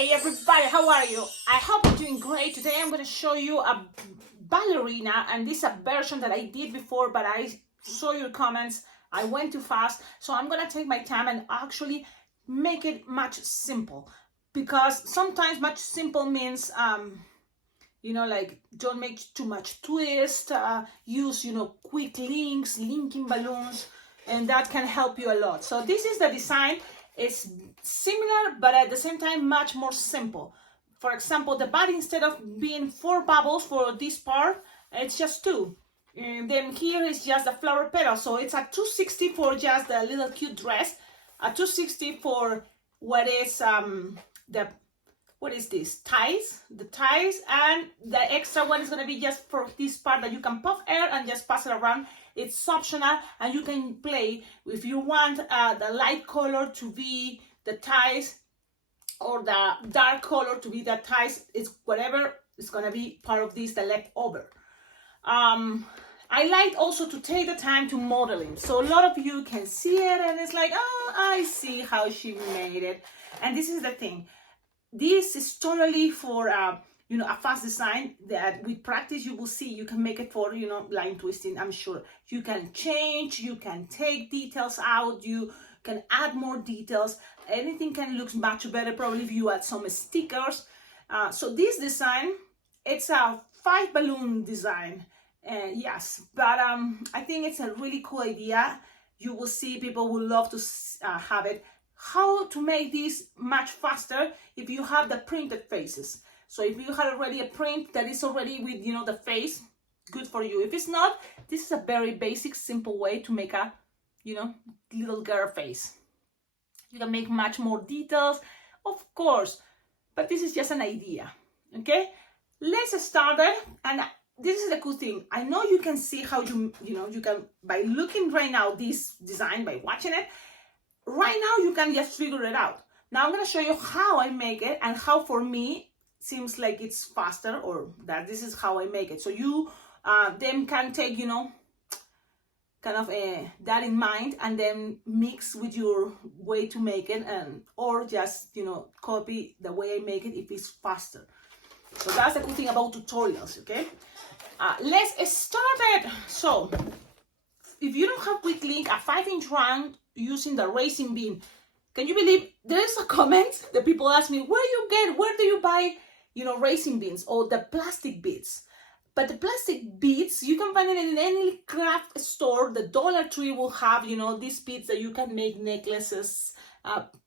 Hey everybody, how are you? I hope you're doing great. Today I'm going to show you a ballerina, and this is a version that I did before, but I saw your comments. I went too fast, so I'm going to take my time and actually make it much simple, because sometimes much simple means like don't make too much twist, use quick links, linking balloons, and that can help you a lot. So this is the design. It's similar, but at the same time much more simple. For example, the body, instead of being 4 bubbles for this part, it's just 2. And then here is just the flower petal, so it's a 260 for just the little cute dress, a 260 for what is ties, the ties, and the extra one is going to be just for this part that you can puff air and just pass it around. It's optional, and you can play if you want the light color to be the ties or the dark color to be the ties. It's whatever is going to be part of this, the leftover. I like also to take the time to modeling, so a lot of you can see it and it's like, oh, I see how she made it. And this is the thing, this is totally for a fast design that with practice you will see you can make it for line twisting. I'm sure you can change, you can take details out, you can add more details, anything can look much better probably if you add some stickers. So this design, it's a 5 balloon design, yes, but I think it's a really cool idea. You will see people will love to have it. How to make this much faster if you have the printed faces. So if you have already a print that is already with the face, good for you. If it's not, this is a very basic, simple way to make a little girl face. You can make much more details, of course, but this is just an idea. Okay, let's start it. And this is the cool thing. I know you can see how you can, by looking right now this design, by watching it right now, you can just figure it out. Now I'm going to show you how I make it and how for me seems like it's faster, or that this is how I make it. So you then can take kind of that in mind and then mix with your way to make it, and or just copy the way I make it if it's faster. So that's the cool thing about tutorials. Okay, let's start it. So if you don't have quick link, a 5-inch round using the racing bean. Can you believe there's a comment that people ask me, where do you buy racing beans or the plastic beads? But the plastic beads, you can find it in any craft store. The Dollar Tree will have these beads that you can make necklaces,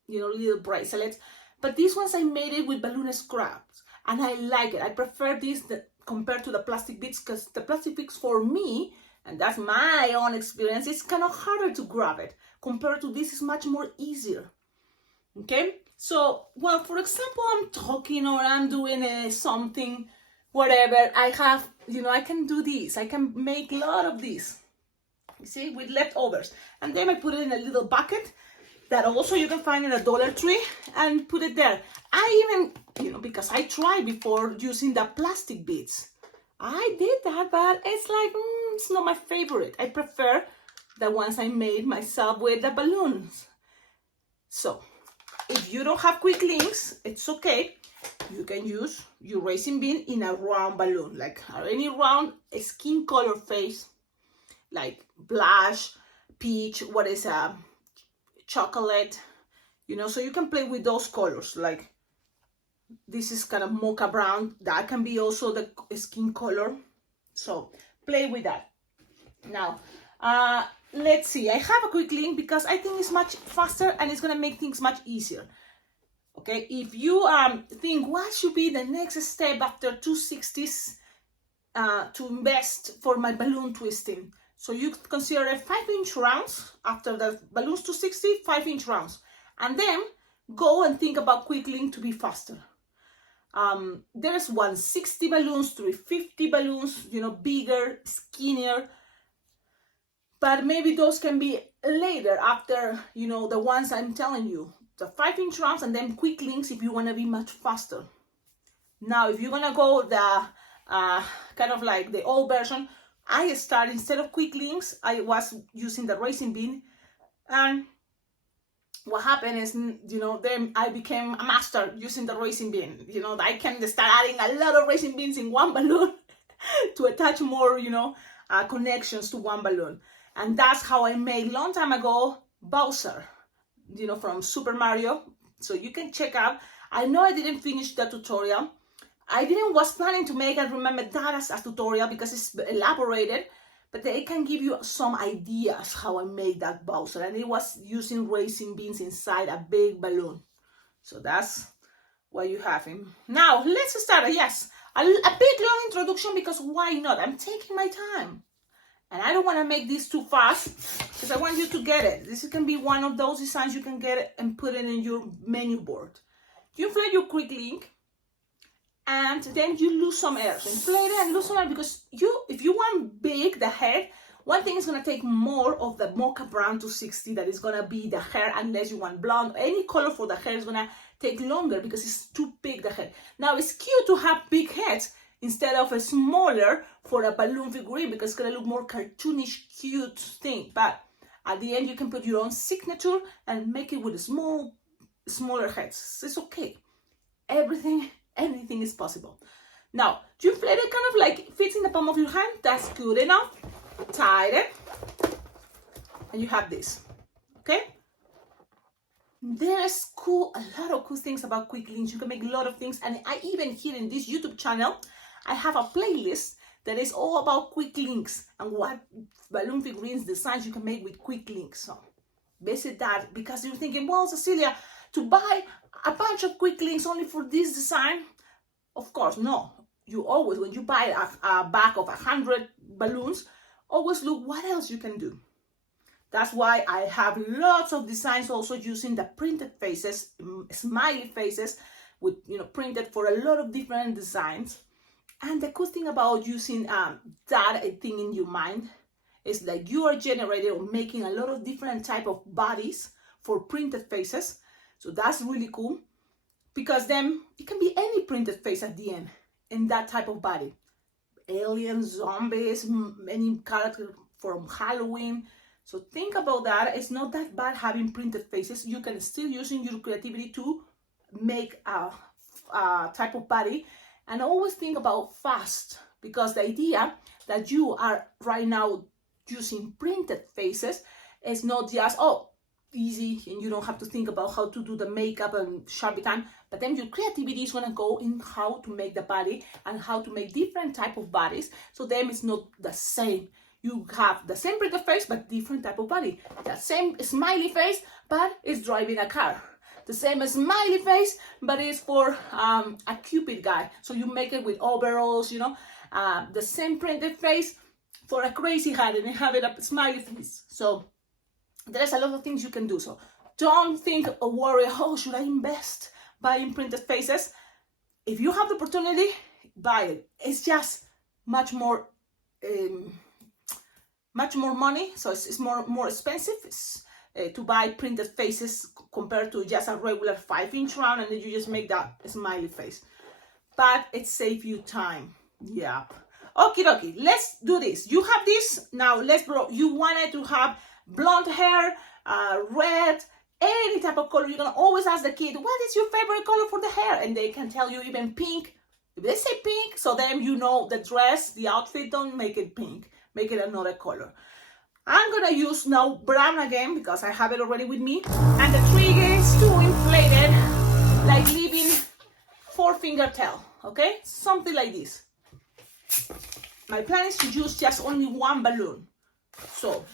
little bracelets. But these ones, I made it with balloon scraps, and I like it. I prefer this compared to the plastic beads, because the plastic beads for me, and that's my own experience, it's kind of harder to grab it. Compared to this, is much more easier. Okay, so, well, for example, I'm talking or I'm doing something, whatever, I have, I can do this. I can make a lot of this, you see, with leftovers. And then I put it in a little bucket that also you can find in a Dollar Tree and put it there. I even, because I tried before using the plastic beads. I did that, but it's like, it's not my favorite. I prefer the ones I made myself with the balloons. So if you don't have quick links, it's okay. You can use your racing bean in a round balloon, like any round skin color face, like blush, peach, what is a chocolate, so you can play with those colors. Like this is kind of mocha brown, that can be also the skin color. So play with that. Now, let's see, I have a quick link because I think it's much faster and it's going to make things much easier. Okay, if you think what should be the next step after 260s to invest for my balloon twisting, so you consider a 5-inch rounds after the balloons 260, 5-inch rounds, and then go and think about quick link to be faster. There's 160 balloons, 350 balloons, bigger, skinnier. But maybe those can be later after, the ones I'm telling you. The 5-inch rounds and then quick links if you want to be much faster. Now, if you're going to go the kind of like the old version, I started, instead of quick links, I was using the racing bean. And what happened is, you know, then I became a master using the racing bean. You know, I can start adding a lot of racing beans in one balloon to attach more, you know, connections to one balloon. And that's how I made long time ago Bowser, you know, from Super Mario. So you can check out. I know I didn't finish the tutorial. I was planning to make and remember that as a tutorial because it's elaborated, but they can give you some ideas how I made that Bowser. And it was using racing beans inside a big balloon. So that's what you have him. Now, let's start. Yes, a big long introduction because why not? I'm taking my time. And I don't want to make this too fast because I want you to get it. This can be one of those designs you can get it and put it in your menu board. You inflate your quick link and then you lose some air. So inflate it and lose some air because if you want big, the hair, one thing is going to take more of the Mocha Brown 260 that is going to be the hair unless you want blonde. Any color for the hair is going to take longer because it's too big, the head. Now it's cute to have big heads instead of a smaller for a balloon figurine because it's going to look more cartoonish, cute thing. But at the end, you can put your own signature and make it with smaller heads. It's okay. Anything is possible. Now, you inflate it kind of like fits in the palm of your hand. That's good enough. Tie it. And you have this. Okay? There's a lot of cool things about quick links. You can make a lot of things. And I even here in this YouTube channel, I have a playlist that is all about quick links and what balloon figurines designs you can make with quick links. So visit that because you're thinking, well, Cecilia, to buy a bunch of quick links only for this design? Of course, no. You always, when you buy a bag of 100 balloons, always look what else you can do. That's why I have lots of designs also using the printed faces, smiley faces, with, you know, printed for a lot of different designs. And the cool thing about using that thing in your mind is that you are generating or making a lot of different type of bodies for printed faces. So that's really cool because then it can be any printed face at the end in that type of body. Aliens, zombies, any character from Halloween. So think about that. It's not that bad having printed faces. You can still using your creativity to make a type of body. And always think about fast because the idea that you are right now using printed faces is not just, oh, easy and you don't have to think about how to do the makeup and Sharpie time, but then your creativity is going to go in how to make the body and how to make different type of bodies. So then it's not the same. You have the same printed face, but different type of body. The same smiley face, but it's driving a car. The same smiley face, but it's for a Cupid guy. So you make it with overalls, you know. The same printed face for a crazy hat and have it a smiley face. So there's a lot of things you can do. So don't think or worry, oh, should I invest buying printed faces? If you have the opportunity, buy it. It's just much more money. So it's more expensive. To buy printed faces compared to just a regular 5-inch round and then you just make that smiley face. But it saves you time. Yeah. Okie dokie, let's do this. You have this. Now let's blow. You wanted to have blonde hair, red, any type of color. You can always ask the kid, what is your favorite color for the hair? And they can tell you even pink. If they say pink, so then you know the dress, the outfit, don't make it pink. Make it another color. I'm gonna use now brown again because I have it already with me. And the trick is to inflate it like leaving 4-finger tail, okay? Something like this. My plan is to use just only one balloon. So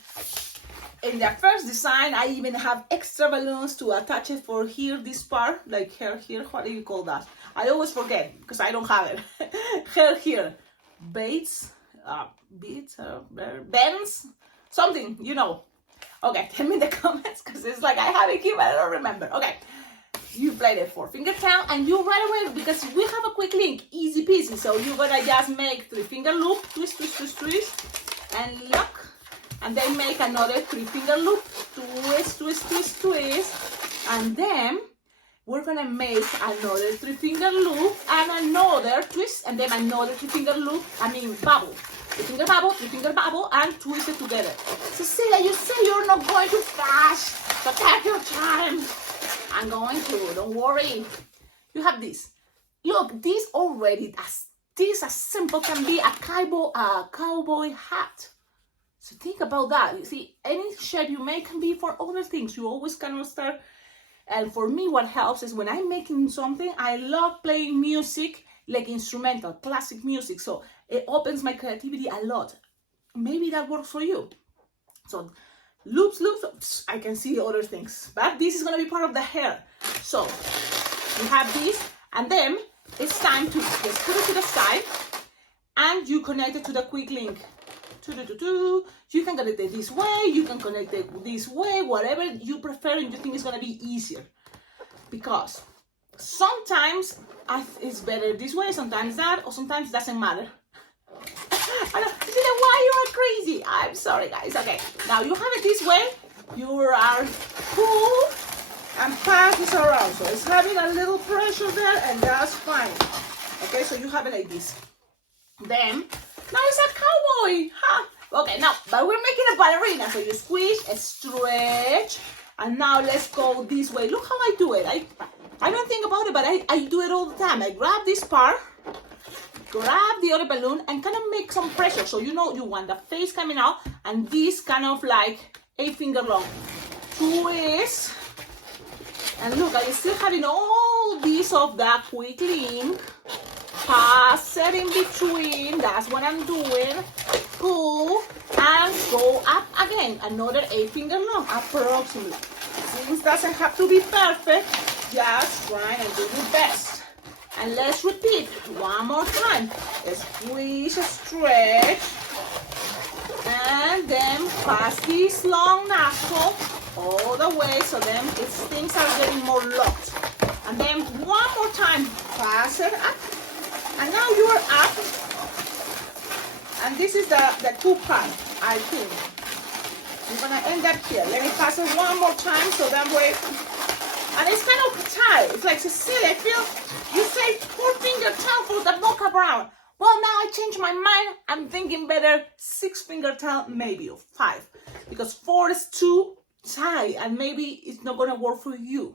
in the first design, I even have extra balloons to attach it for here, this part, like hair here. What do you call that? I always forget because I don't have it. Hair here, beads, bends. Something, you know. Okay, tell me in the comments because it's like I have it here, but I don't remember. Okay, you played it 4-finger tail and you right away, because we have a quick link, easy peasy. So you're gonna just make 3-finger loop, twist, twist, twist, twist, and lock. And then make another 3-finger loop, twist, twist, twist, twist. And then we're gonna make another 3-finger loop and another twist, and then another 3-finger loop, bubble. 3-finger bubble, and twist it together. Cecilia, you say you're not going to flash, so take your time. I'm going to, don't worry. You have this. Look, this already, this as simple can be a cowboy hat. So think about that. You see, any shape you make can be for other things. You always can start. And for me, what helps is when I'm making something, I love playing music, like instrumental, classic music. So it opens my creativity a lot. Maybe that works for you. So loops, I can see other things. But this is going to be part of the hair. So you have this, and then it's time to just put it to the side, and you connect it to the quick link. You can connect it this way, you can connect it this way, whatever you prefer and you think is going to be easier. Because sometimes it's better this way, sometimes that, or sometimes it doesn't matter. I don't, why you are crazy? I'm sorry, guys. Okay, now you have it this way, you are cool, and pass this around. So it's having a little pressure there, and that's fine. Okay, so you have it like this. Then, now it's a cowboy, huh? Okay, now, but we're making a ballerina. So you squish, stretch, and now let's go this way. Look how I do it. I don't think about it, but I do it all the time. I grab this part, grab the other balloon, and kind of make some pressure. So you know you want the face coming out, and this kind of like 8-finger long. Twist. And look, I'm still having all these of that quick link. Pass it in between, that's what I'm doing. Pull and go up again, another 8-finger long, approximately. This doesn't have to be perfect, just try and do your best. And let's repeat one more time. Squeeze, stretch, and then pass this long nostril all the way, so then things are getting more locked. And then one more time, pass it up. And now you are up, and this is the two part, I think. I'm gonna end up here. Let me pass it one more time, so that way, and it's kind of tight. It's like, Cecilia, I feel you say 4-finger tail for the mocha brown. Well, now I changed my mind. I'm thinking better 6-finger tail, maybe, or 5, because 4 is too tight, and maybe it's not gonna work for you.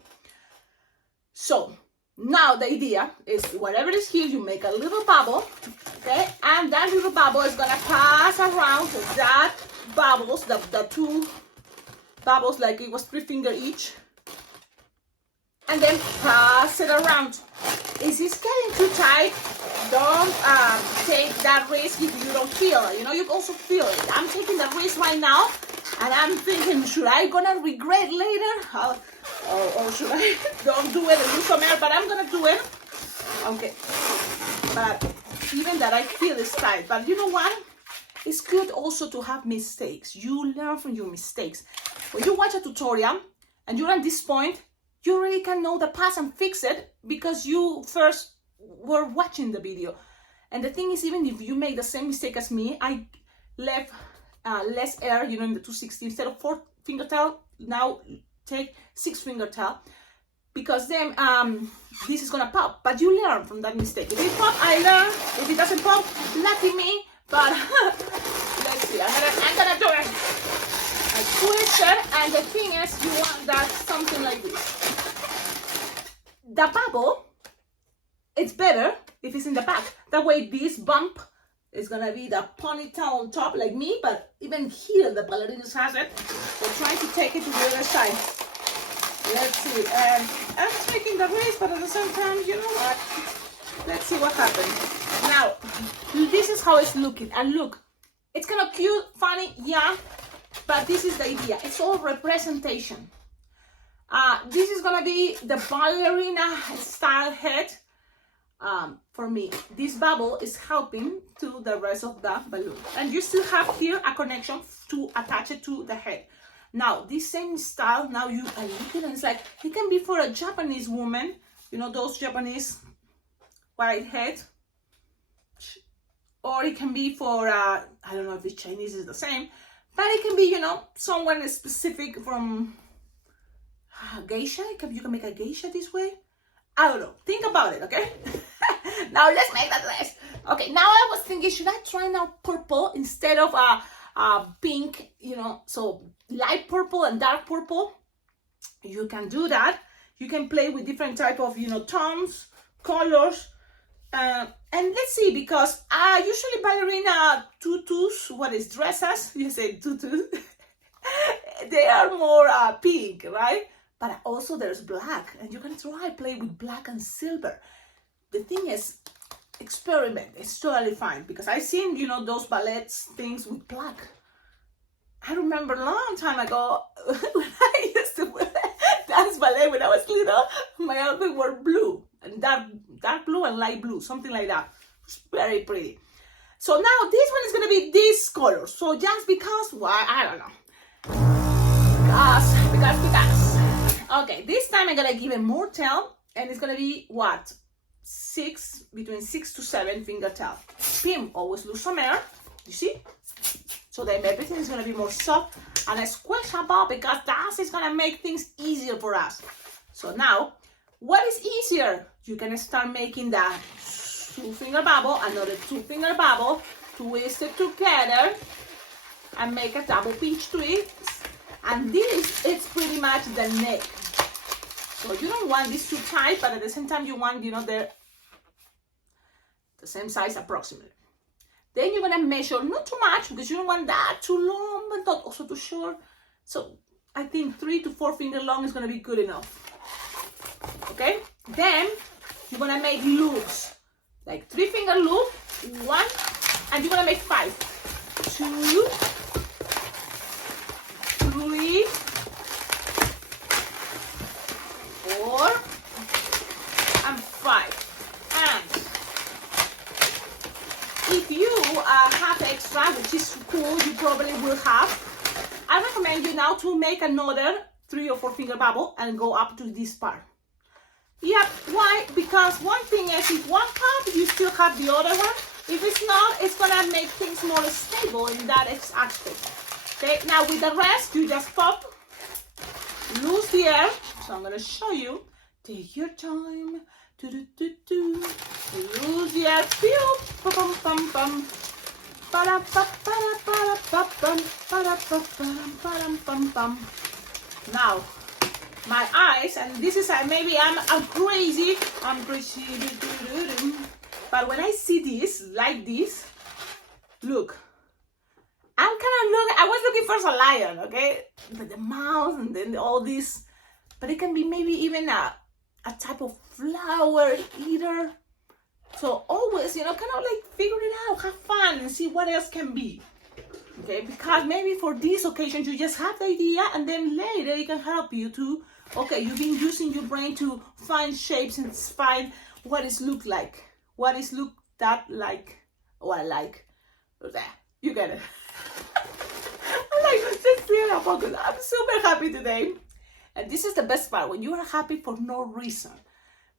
So, now the idea is whatever is here, you make a little bubble, okay? And that little bubble is gonna pass around that bubbles, the 2 bubbles, like it was 3-finger each. And then pass it around. Is this getting too tight? Don't take that risk if you don't feel it. You know, you also feel it. I'm taking the risk right now, and I'm thinking, should I gonna regret later? Or should I don't do it and lose some air? But I'm gonna do it. Okay. But even that, I feel it's tight. But you know what? It's good also to have mistakes. You learn from your mistakes. When you watch a tutorial and you're at this point, you really can know the past and fix it because you first were watching the video. And the thing is, even if you make the same mistake as me, I left less air, you know, in the 260. Instead of 4-finger tail, now take 6-finger tail, because then this is gonna pop. But you learn from that mistake. If it pop, I learn. If it doesn't pop, lucky me. But let's see. I'm gonna do it. I twist it, and the thing is, you want that something like this. The bubble, it's better if it's in the back. That way, this bump is gonna be the ponytail on top, like me. But even here, the ballerinas has it. So trying to take it to the other side. Let's see. And I'm taking the risk, but at the same time, you know what? Let's see what happens. Now, this is how it's looking. And look, it's kind of cute, funny, yeah. But this is the idea. It's all representation. This is gonna be the ballerina style head. For me, this bubble is helping to the rest of the balloon. And you still have here a connection to attach it to the head. Now, this same style, now you are looking, and it's like, it can be for a Japanese woman, you know, those Japanese white head. Or it can be for, I don't know if the Chinese is the same, but it can be, you know, someone specific from geisha. You can make a geisha this way. I don't know. Think about it, okay? Now let's make that list. Okay, now I was thinking, should I try now purple instead of pink, you know, so light purple and dark purple. You can do that. You can play with different type of, you know, tones, colors. And let's see, because usually ballerina tutus, what is dresses, you say tutus, they are more pink, right? But also there's black, and you can try play with black and silver. The thing is, experiment. It's totally fine, because I've seen, you know, those ballets things with black. I remember a long time ago when I used to dance ballet when I was little, my outfit were blue, and dark blue and light blue, something like that. It's very pretty. So now this one is gonna be this color. So just because, why, I don't know. Because. Okay, this time I'm gonna give it more tail, and it's gonna be what? Between 6 to 7 finger tail. Pim, always lose some air, you see? So then everything is gonna be more soft, and I squish about, because that is gonna make things easier for us. So now, what is easier? You can start making that 2-finger bubble, another 2-finger bubble, twist it together, and make a double pinch twist. And this is pretty much the neck. So you don't want this too tight, but at the same time you want, you know, the same size approximately. Then you're gonna measure, not too much, because you don't want that too long, but not also too short. So I think 3 to 4 finger long is gonna be good enough. Okay? Then you're gonna make loops, like 3-finger loop, 1, and you're gonna make 5. 2, 3, 4, and 5. And if you have extra, which is cool, you probably will have, I recommend you now to make another 3 or 4 finger bubble and go up to this part. Yeah, why? Because one thing is, if one part, you still have the other one. If it's not, it's gonna make things more stable in that aspect. Okay, now with the rest, you just pop, lose the air. So I'm gonna show you. Take your time. Lose the air. Pum pum pum. Now, my eyes, and this is maybe I'm crazy, but when I see this, like this, look, I was looking for a lion, okay, but the mouth and then all this, but it can be maybe even a type of flower eater. So always, you know, kind of like figure it out, have fun, and see what else can be. Okay, because maybe for these occasions you just have the idea, and then later it can help you to, okay, you've been using your brain to find shapes and find what is look like, what is look that like, what I like. There, you get it. I'm like, just clear focus. I'm super happy today. And this is the best part, when you are happy for no reason.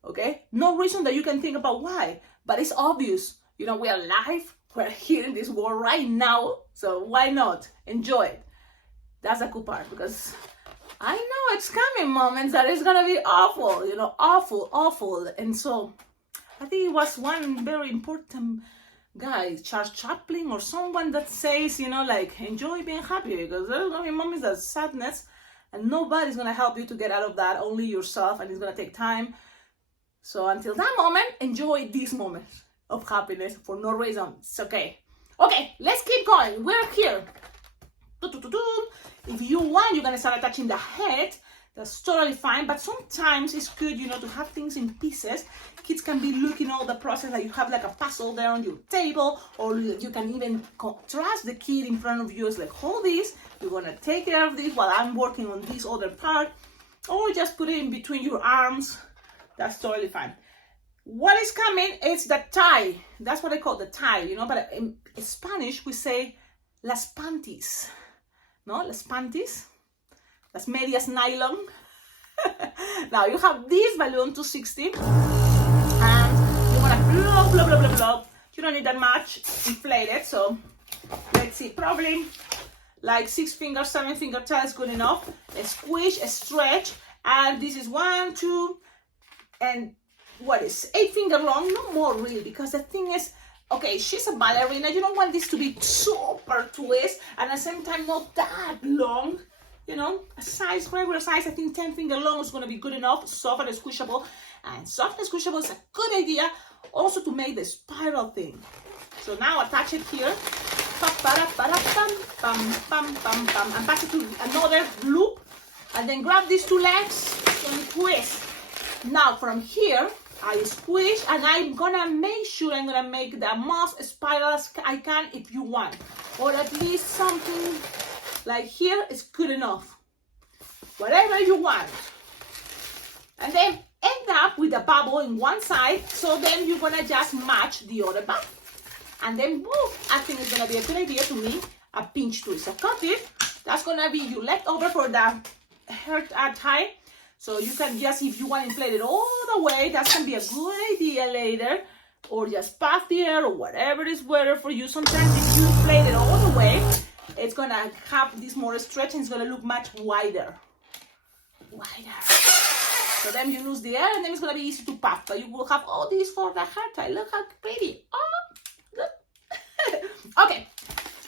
Okay, no reason that you can think about why, but it's obvious. You know, we are alive, we're here in this world right now, so why not enjoy it? That's a cool part, because I know it's coming moments that it's gonna be awful, you know, awful. And so I think it was one very important guy, Charles Chaplin or someone, that says, you know, like, enjoy being happy, because there's gonna be moments of sadness and nobody's gonna help you to get out of that, only yourself, and it's gonna take time. So until that moment, enjoy this moment of happiness for no reason. It's okay. Okay, let's keep going. We're here. If you want, you're gonna start attaching the head. That's totally fine, but sometimes it's good, you know, to have things in pieces. Kids can be looking all the process, like you have like a puzzle there on your table, or you can even trust the kid in front of you. It's like, hold this, you're gonna take care of this while I'm working on this other part, or just put it in between your arms. That's totally fine. What is coming is the tie. That's what I call the tie, you know, but in Spanish we say las panties. No, las panties. Las medias nylon. Now you have this balloon 260, and you want to blow. You don't need that much inflated, so let's see, probably like 6 fingers, 7 finger tail is good enough. A squish, a stretch, and this is 1, 2, and what is 8 finger long, no more really, because the thing is, okay, she's a ballerina. You don't want this to be super twist and at the same time not that long. You know, a size, regular size, I think 10 finger long is going to be good enough. Soft and squishable. And soft and squishable is a good idea also to make the spiral thing. So now attach it here. And pass it to another loop. And then grab these 2 legs and twist. Now from here, I squish and I'm gonna make sure I'm gonna make the most spirals I can if you want. Or at least something like here is good enough. Whatever you want. And then end up with a bubble in one side, so then you're gonna just match the other bubble. And then boom, I think it's gonna be a good idea to me, a pinch twist. So cut it. That's gonna be your leftover for the hair tie. So you can just, if you want to inflate it all the way, that can be a good idea later. Or just puff the air or whatever is better for you. Sometimes if you inflate it all the way, it's gonna have this more stretch and it's gonna look much wider. So then you lose the air and then it's gonna be easy to puff. But you will have all these for the hair tie. Look how pretty. Oh, look. Okay.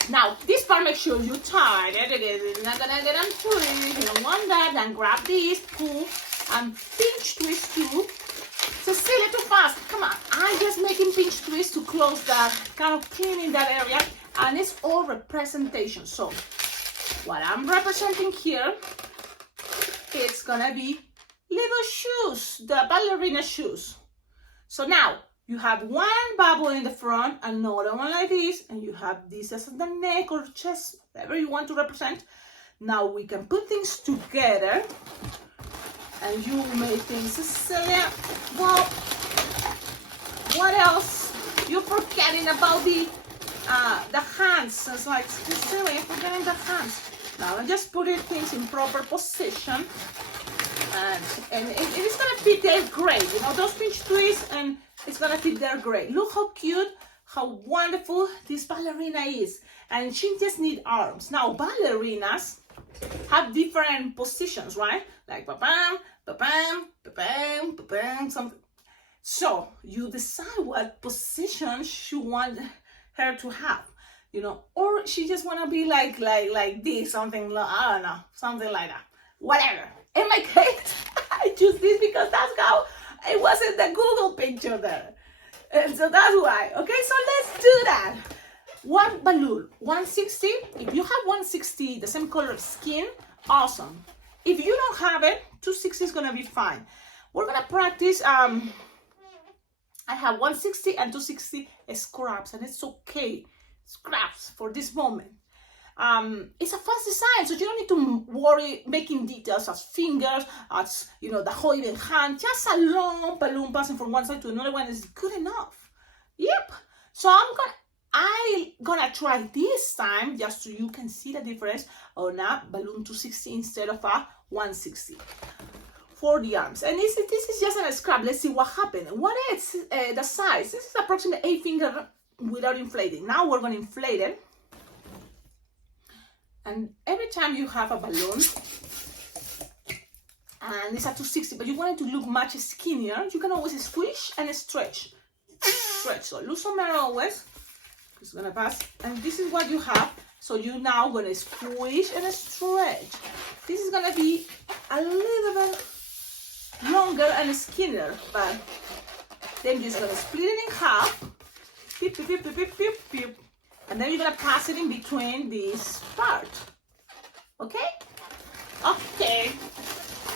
Now, this part, make sure you tie it. It's not gonna get untwisted. You don't want that. Then grab this, pull, and pinch twist too. Cecilia, too fast. Come on. I'm just making pinch twist to close that, kind of cleaning that area. And it's all representation. So, what I'm representing here, it's gonna be little shoes, the ballerina shoes. So now, you have one bubble in the front, another one like this, and you have this as the neck or chest, whatever you want to represent. Now we can put things together, and you may think, Cecilia, well, what else? You're forgetting about the hands. It's like, Cecilia, you're forgetting the hands. Now I'm just putting things in proper position, and it is gonna fit there great. You know, those pinch twists and it's gonna fit there great. Look how cute, how wonderful this ballerina is. And she just needs arms. Now, ballerinas have different positions, right? Like ba-bam, ba-bam, ba-bam, ba-bam, something. So, you decide what position you want her to have, you know. Or she just wanna be like this, something, I don't know, something like that. Whatever. In my case, I choose this because that's how it was in the Google picture there. And so that's why. Okay, so let's do that. One balloon, 160. If you have 160, the same color skin, awesome. If you don't have it, 260 is gonna be fine. We're gonna practice. I have 160 and 260 scraps, and it's okay. Scraps for this moment. It's a fast design, so you don't need to worry making details as fingers, as, you know, the whole even hand. Just a long balloon passing from one side to another one is good enough. Yep. So I'm gonna try this time just so you can see the difference on a balloon 260 instead of a 160 for the arms. And this is just a scrap. Let's see what happened. What is the size? This is approximately 8 finger without inflating. Now we're gonna inflate it. And every time you have a balloon, and it's a 260, but you want it to look much skinnier, you can always squish and stretch. Stretch. So lose some air always. It's gonna pass. And this is what you have. So you're now gonna squish and stretch. This is gonna be a little bit longer and skinnier, but then you're just gonna split it in half. Peep, peep, peep, peep, peep, peep. And then you're gonna pass it in between this part. Okay? Okay.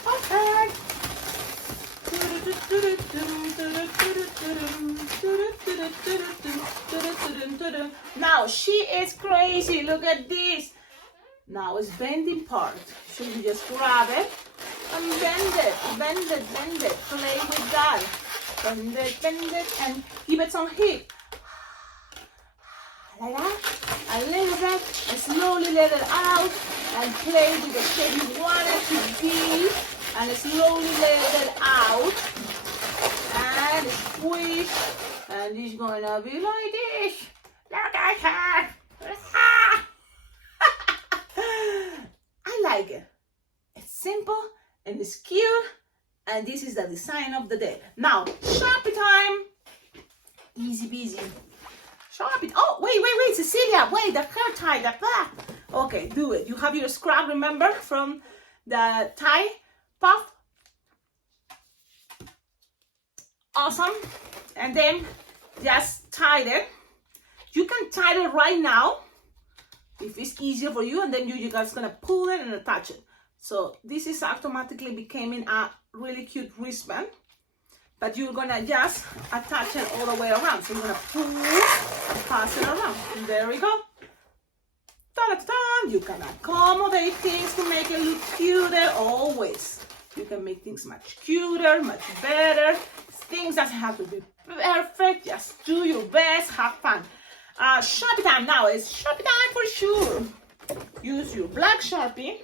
Okay. Now she is crazy. Look at this. Now it's bending part. So you just grab it and bend it, bend it, bend it. Play with that. Bend it, and give it some heat. Like that, a little bit, and slowly let it out, and play with the shape you want it to be, and slowly let it out, and squish, and it's gonna be like this. Look at her. I like it. It's simple, and it's cute, And this is the design of the day. Now, Sharpie time. Easy peasy. Sharpie. Oh, wait, Cecilia. Wait, the hair tie, the blah. Okay, do it. You have your scrap, remember, from the tie puff. Awesome. And then just tie it. You can tie it right now if it's easier for you, and then you're just gonna pull it and attach it. So this is automatically becoming a really cute wristband, but you're gonna just attach it all the way around. So you're gonna pull and pass it around. And there we go. Ta-da-ta-da! You can accommodate things to make it look cuter always. You can make things much cuter, much better. Things doesn't have to be perfect. Just do your best, have fun. Sharpie time now. It's Sharpie time for sure. Use your black Sharpie.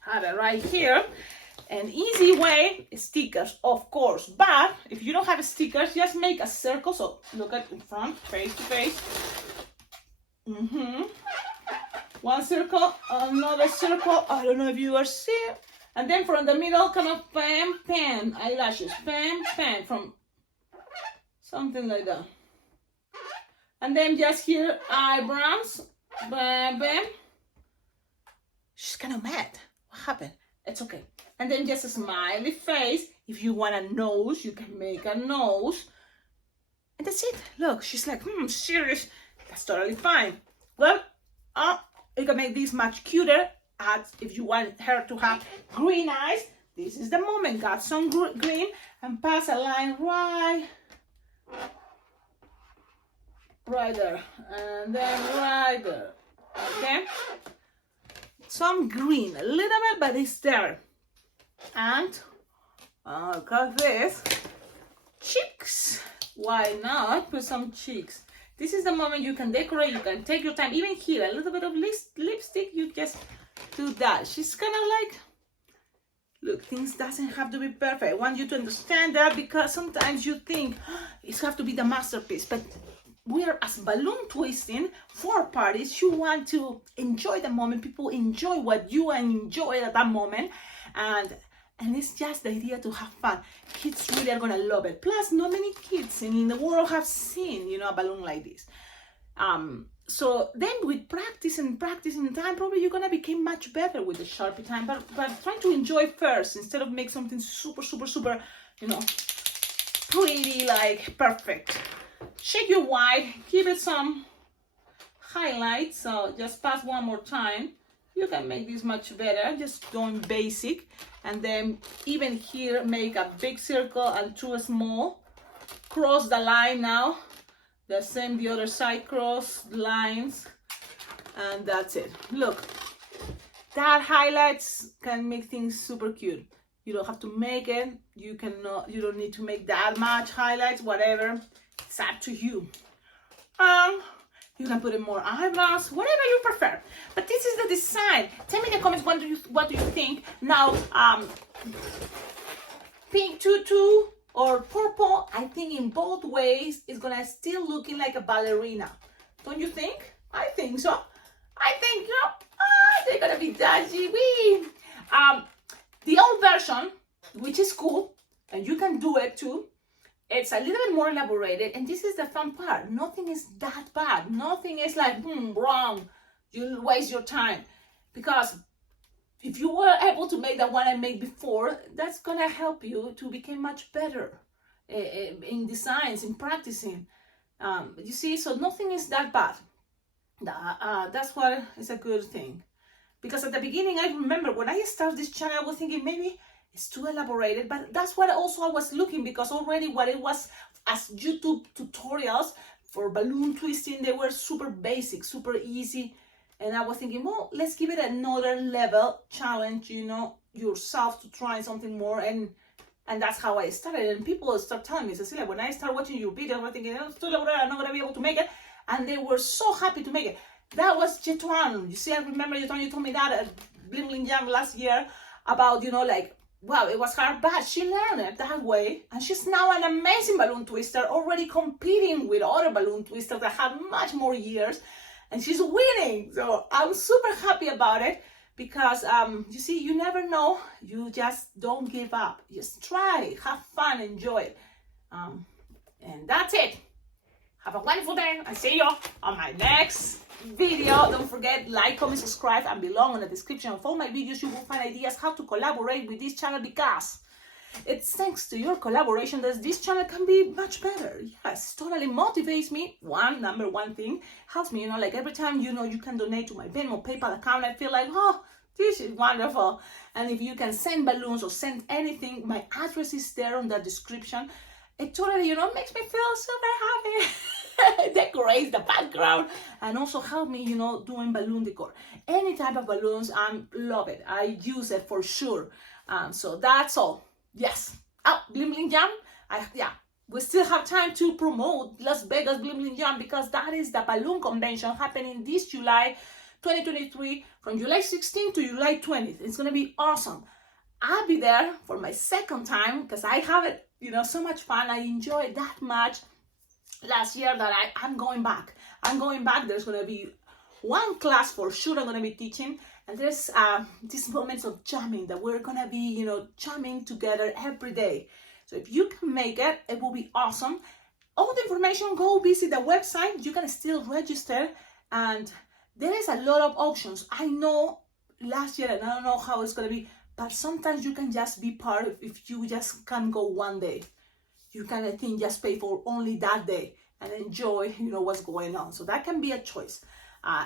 Have it right here. An easy way, stickers, of course. But if you don't have stickers, just make a circle. So look at in front, face to face. One circle, another circle. I don't know if you are seeing. And then from the middle, kind of bam, bam, eyelashes, bam, bam, from something like that. And then just here, eyebrows, bam, bam. She's kind of mad. What happened? It's okay. And then just a smiley face. If you want a nose, you can make a nose. And that's it. Look, she's like, serious. That's totally fine. Well, you can make this much cuter. If you want her to have green eyes, this is the moment. Got some green and pass a line right there, and then right there. Okay, some green, a little bit, but it's there. And look at this, cheeks. Why not put some cheeks? This is the moment you can decorate. You can take your time. Even here, a little bit of lipstick. You just do that. She's kind of like, look, things doesn't have to be perfect. I want you to understand that, because sometimes you think it has to be the masterpiece, but we're as balloon twisting for parties. You want to enjoy the moment. People enjoy what you enjoy at that moment, and it's just the idea to have fun. Kids really are gonna love it. Plus, not many kids in the world have seen, a balloon like this. So then with practice and time, probably you're gonna become much better with the Sharpie time, but trying to enjoy first instead of make something super, pretty, like perfect. Shake your white, give it some highlights. So just pass one more time. You can make this much better, just doing basic. And then even here, make a big circle and two small. Cross the line now. The same, the other side, cross lines, and that's it. Look, that highlights can make things super cute. You don't have to make it. You don't need to make that much highlights, whatever. It's up to you. You can put in more eyebrows, whatever you prefer. But this is the design. Tell me in the comments what do you think. Now, pink tutu or purple, I think in both ways it's gonna still looking like a ballerina. Don't you think? I think so. I think they're gonna be dodgy. The old version, which is cool, and you can do it too, it's a little bit more elaborated, and this is the fun part. Nothing is that bad. Nothing is like, wrong. You'll waste your time. Because if you were able to make the one I made before, that's gonna help you to become much better in designs, in practicing. You see, so nothing is that bad. That's what is a good thing. Because at the beginning, I remember when I started this channel, I was thinking maybe it's too elaborated, but that's what also I was looking, because already what it was as YouTube tutorials for balloon twisting, they were super basic, super easy. And I was thinking, well, let's give it another level, challenge, yourself to try something more. And that's how I started. And people start telling me, Cecilia, when I start watching your videos, I'm thinking, it's too elaborate, I'm not going to be able to make it. And they were so happy to make it. That was Jetuan. You see, I remember you told me that at Bling Bling Jam last year about, wow, it was hard, but she learned it that way. And she's now an amazing balloon twister, already competing with other balloon twisters that have much more years. And she's winning. So I'm super happy about it. because you see, you never know. You just don't give up. Just try, have fun, enjoy it. And that's it. Have a wonderful day. I see you on my next video. Don't forget, like, comment, subscribe, and below in the description of all my videos you will find ideas how to collaborate with this channel, because it's thanks to your collaboration that this channel can be much better. Yes, totally motivates me. Number one thing, helps me, like every time, you can donate to my Venmo, PayPal account, I feel like, oh, this is wonderful. And if you can send balloons or send anything, my address is there on the description. It totally, makes me feel super happy. Decorates the background and also help me, doing balloon decor. Any type of balloons, I love it. I use it for sure. So that's all. Yes. Oh, Bling Bling Jam. We still have time to promote Las Vegas Bling Bling Jam, because that is the balloon convention happening this July 2023 from July 16th to July 20th. It's going to be awesome. I'll be there for my second time because I have it, so much fun. I enjoyed that much last year that I'm going back. There's going to be one class for sure I'm going to be teaching. And there's these moments of jamming that we're going to be, jamming together every day. So if you can make it, it will be awesome. All the information, go visit the website. You can still register. And there is a lot of options. I know last year, and I don't know how it's going to be, but sometimes you can just be part if you just can go one day. You can, I think, just pay for only that day and enjoy, what's going on. So that can be a choice.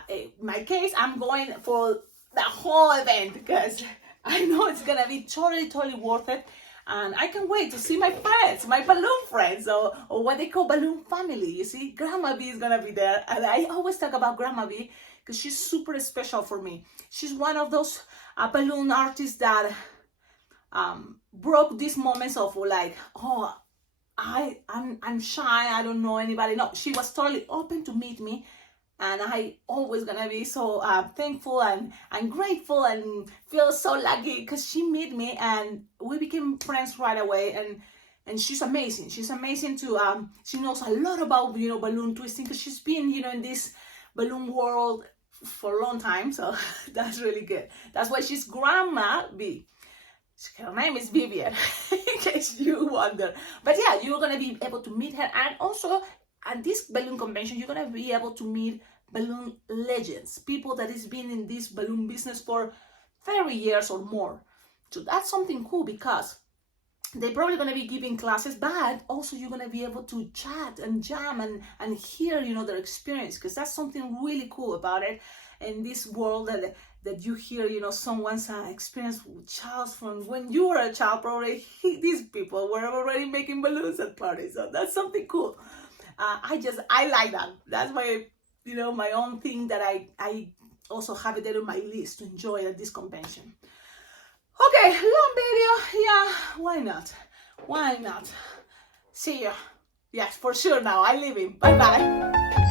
In my case, I'm going for the whole event because I know it's gonna be totally worth it, and I can't wait to see my friends, my balloon friends, or what they call balloon family. You see, Grandma B is gonna be there, and I always talk about Grandma B because she's super special for me. She's one of those balloon artists that broke these moments of like, oh, I'm shy, I don't know anybody. No, she was totally open to meet me. And I always gonna be so thankful and grateful and feel so lucky because she met me and we became friends right away. And she's amazing. She's amazing too. She knows a lot about balloon twisting because she's been in this balloon world for a long time. So that's really good. That's why she's Grandma B. Her name is Vivian, in case you wonder. But yeah, you're gonna be able to meet her, and also at this balloon convention, you're gonna be able to meet balloon legends, people that has been in this balloon business for 30 years or more. So that's something cool because they're probably gonna be giving classes, but also you're gonna be able to chat and jam and hear, their experience, because that's something really cool about it. In this world that you hear, someone's experience with child from when you were a child, probably these people were already making balloons at parties. So that's something cool. I like that. That's my, my own thing that I also have it there on my list to enjoy at this convention. Okay, long video. Yeah, why not? See you. Yes, for sure now. I'm leaving. Bye-bye.